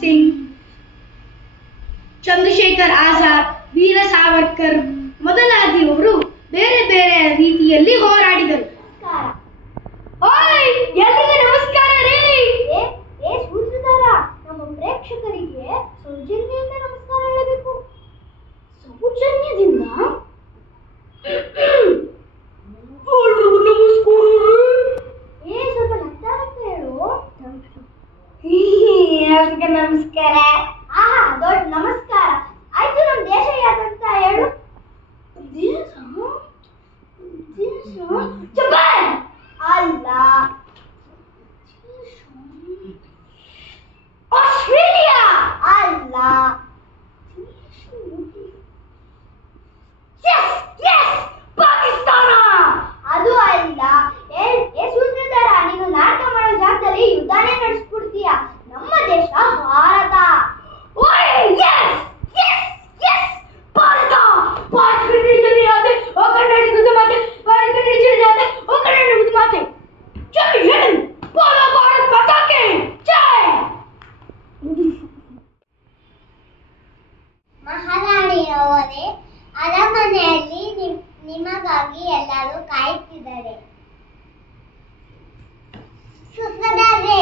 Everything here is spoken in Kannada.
ಸಿಂಗ್, ಚಂದ್ರಶೇಖರ್ ಆಜಾದ್, ವೀರ ಸಾವರ್ಕರ್ ಮೊದಲಾದವರು ಬೇರೆ ಬೇರೆ ರೀತಿಯಲ್ಲಿ ಹೋರಾಡಿದರು. ಎಲ್ಲಿಗೆ ನಮಸ್ಕಾರ ರೀ. ಸೂತ್ರಧಾರ, ನಮ್ಮ ಪ್ರೇಕ್ಷಕರಿಗೆ ಸೌಜನ್ಯದಿಂದ ನಮಸ್ಕಾರ ಹೇಳಬೇಕು. ಸೌಜನ್ಯದಿಂದ ಸ್ವಲ್ಪ ನಗ್ತಾ ಹೇಳು. ನಮಸ್ಕಾರ. ದೊಡ್ಡ ನಮಸ್ಕಾರ. ಆಯ್ತು, ನಮ್ಮ ದೇಶ ಯಾಕಂತ ಹೇಳು. ಜಪಾನ್ ಅಲ್ಲ, ಆಸ್ಟ್ರೇಲಿಯಾ ಅಲ್ಲ, ಪಾಕಿಸ್ತಾನ ಅದು ಅಲ್ಲ. ಸೂತ್ರಧಾರ, ನೀನು ನಾಟಕ ಮಾಡೋ ಜಾಗದಲ್ಲಿ ಯುದ್ಧನೇ ನಡೆಸ್ಬಿಡ್ತೀಯ. ನಮ್ಮ ದೇಶ ಭಾರತ. ಮಹಾರಾಣಿಯವರೇ, ಅರಮನೆಯಲ್ಲಿ ನಿಮಗಾಗಿ ಎಲ್ಲರೂ ಕಾಯುತ್ತಿದ್ದಾರೆ. ಸೂತ್ರಧಾರೆ,